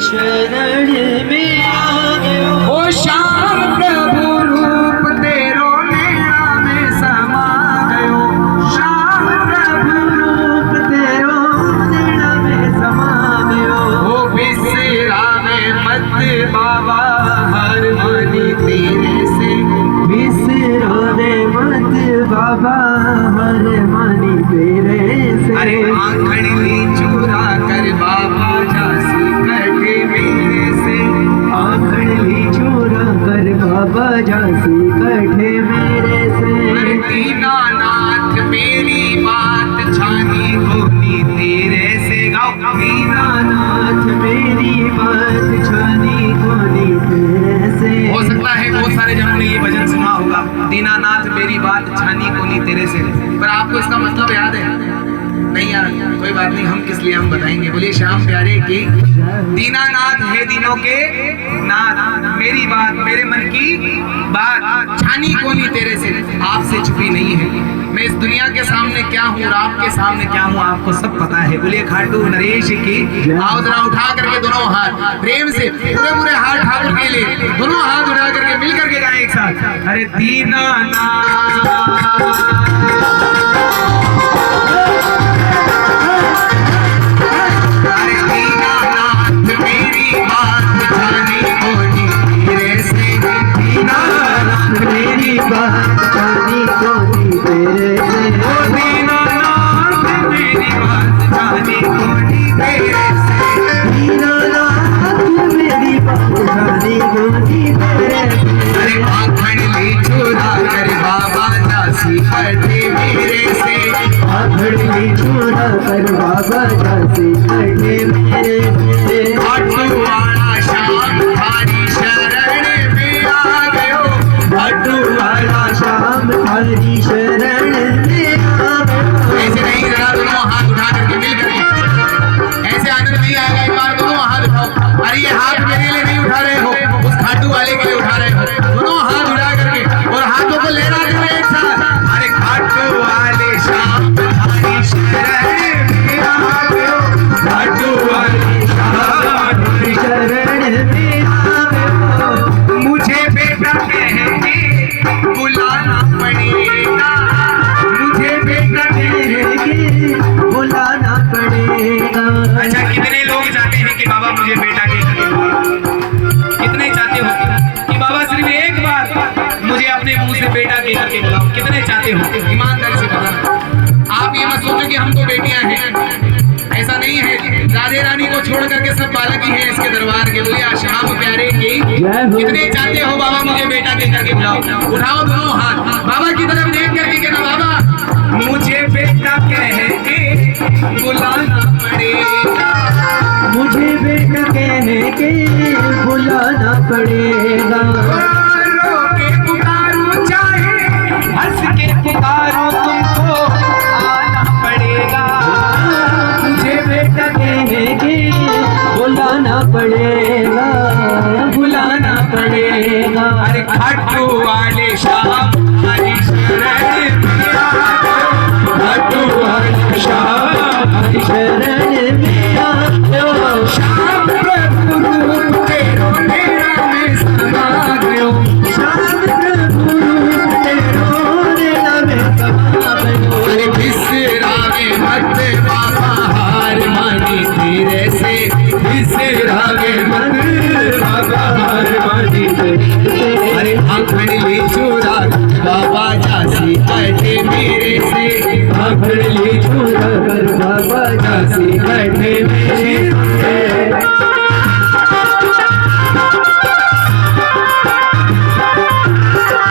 शरण में आ गयो। ओ श्याम प्रभु रूप तेरो नैना में समा गयो। श्याम प्रभु रूप तेरो नैना में समा गयो। ओ बिसरावे मत बाबा हर मनी तेरे से। बिसरावे मत बाबा हर मनी तेरे से। अरे आंखड़ ली चुरा कर बाबा झांसी कटे मेरे से। आंखड़ ली चुरा कर बाबा झांसी कटे मेरे से। अरे दीनानाथ मेरी बात छानी होनी तेरे से। गाओ दीनानाथ मेरी बात छानी होनी तेरे से। हो सकता है बहुत सारे जनों ने ये भजन सुना होगा, दीनानाथ मेरी बात छानी कोनी तेरे से, पर आपको इसका मतलब याद है? नहीं यार, कोई बात नहीं, हम किस लिए हम बताएंगे। बोलिए श्याम प्यारे की। दीनानाथ है दीनों के नाथ, मेरी बात मेरे मन की बात छानी कोनी तेरे से, आपसे छुपी नहीं है। मैं इस दुनिया के सामने क्या हूँ और आपके सामने क्या हूँ आपको सब पता है। बोलिए खाटू नरेश की। आओ जरा उठा करके दोनों हाथ प्रेम से पूरे पूरे हाथ ठाकुर के लिए दोनों हाथ उठा करके मिल करके जाए एक साथ। अरे दीनानाथ मेरी बात छानी कोनी तेरे से। ओ दीनानाथ मेरी बात छानी कोनी तेरे से। दीनानाथ मेरी बात छानी कोनी तेरे से। अरे आंखड़ ली चुरा कर बाबा झांसी कटे मेरे से। आंखड़ ली चुरा कर बाबा झांसी कटे मेरे से। अटुवाड़ा श्याम थारी शरण में आ गयो। अटुवाड़ा श्याम थारी शरण में आ गयो। ऐसे नहीं, जरा दोनों हाथ उठा करके मिल करके, ऐसे आनंद नहीं आएगा। एक बार दोनों हाथ उठाओ। अरे ये हाथ मेरे लिए नहीं उठा रहे हो, उस खाटू वाले के लिए उठा रहे हो। दोनों हाथ उठा करके और हाथों को लेना दो एक साथ। अरे खाटू वाले श्याम थारी शरण में आ गयो। खाटू वाले श्याम थारी शरण में आ गयो। मुझे बेटा कह के बुलाना पड़ेगा। मुझे बेटा कह के बुलाना पड़ेगा। अच्छा, कितने लोग चाहते हैं कि बाबा मुझे बेटा के करके बुलाओ? कितने चाहते हो कि बाबा सिर्फ एक बार मुझे अपने मुंह से बेटा के करके बुलाओ? कितने चाहते हो? ईमानदारी से बताना। आप ये मत सोचो कि हम तो बेटियां हैं, ऐसा नहीं है। राधे रानी को छोड़ करके सब बालक ही हैं इसके दरबार के। बोलिए श्याम प्यारे की। कितने चाहते हो बाबा मुझे बेटा के करके बुलाओ? उठाओ दोनों हाथ बाबा की तरफ देख करके कहना, बाबा मुझे बेटा कह के बुलाना पड़ेगा। मुझे बेटा कह के बुलाना पड़ेगा। रो के पुकारो चाहे हंस के पुकारो, तुमको आना पड़ेगा। मुझे बेटा कह के बुलाना पड़ेगा। बुलाना पड़ेगा। अरे खाटू वाले श्याम हरी शरण में आ गयो। खाटू वाले श्याम हरी शरण में आ गयो। श्याम प्रभु रूप तेरो नैना में समा गयो। श्याम प्रभु रूप तेरो नैना में समा गयो। अरे बिसरावे मत बाबा हार मानी तेरे से। बिसरावे मत बाबा हर मानी तेरे से। अरे आंखड़ ली चुरा बाबा झांसी कटे मेरे से। आंखड़ ली चुरा कर बाबा झांसी कटे मेरे से।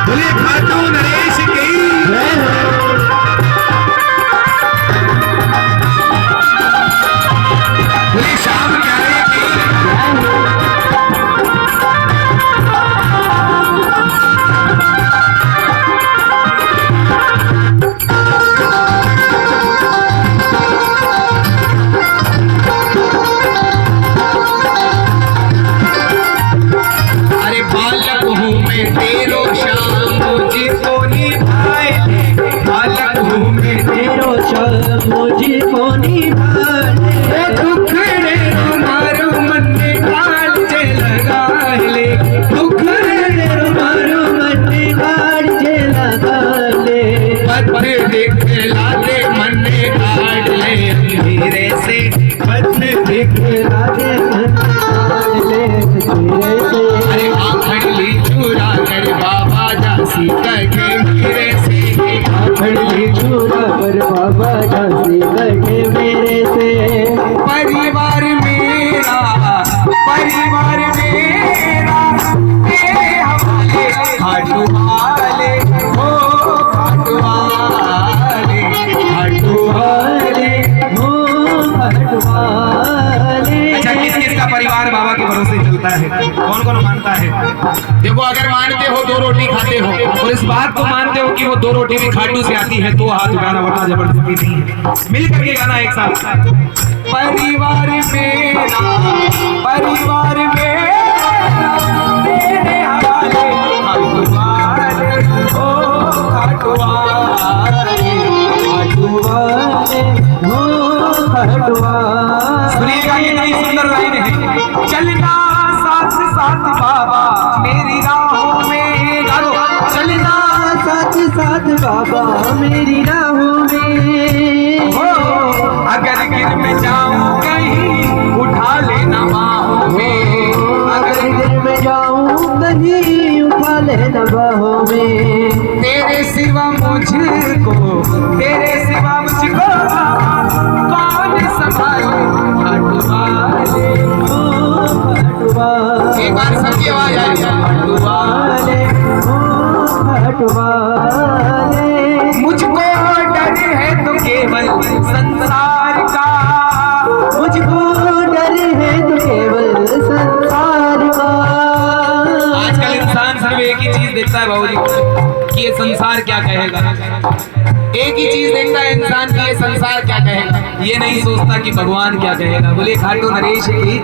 बोले खाटू नरेश की। बोले श्याम प्यारे की। पत्थर दिखला दे ले तेरे से अरे आखड़ ली चूरा कर बाबा झांसी कटे मेरे से आखड़ ली चूरा कर बाबा झांसी कटे मेरे से परिवार मेरा तेरे हवाले खाटू वाले हो खाटू वाले अच्छा किस किस का परिवार बाबा के भरोसे चलता है कौन कौन मानता है देखो अगर मानते हो 2 रोटी खाते हो और इस बात को मानते हो कि वो 2 रोटी भी खाटू से आती है तो हाथ उठाना वरना जबरदस्ती नहीं है मिल करके गाना एक साथ परिवार मेरा तेरे हवाले खाटू वाले ओ खाटू वाले सुनिएगा कितनी सुंदर लाइन है चलना साथ साथ बाबा मेरी राहों में गालो चलना साथ साथ बाबा मेरी राहों में हो अगर गिर में जाऊं कहीं उठा लेना बाहों में अगर गिर में जाऊं कहीं उठा लेना बाहों में तेरे सिवा मुझको कौन संभाले खाटू वाले एक बार सबकी आवाज आई खाटू वाले मुझको डर है तो केवल संसार का मुझको डर है तो केवल संसार का आजकल इंसान सिर्फ एक ही चीज देखता है बाबूजी कि ये संसार क्या कहेगा एक ही चीज देखता है इंसान की ये संसार क्या कहेगा ये नहीं सोचता कि भगवान क्या कहेगा बोले खाटू नरेश की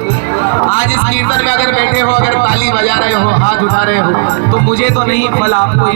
आज इस कीर्तन में अगर बैठे हो अगर ताली बजा रहे हो हाथ उठा रहे हो तो मुझे तो नहीं फल आपको ही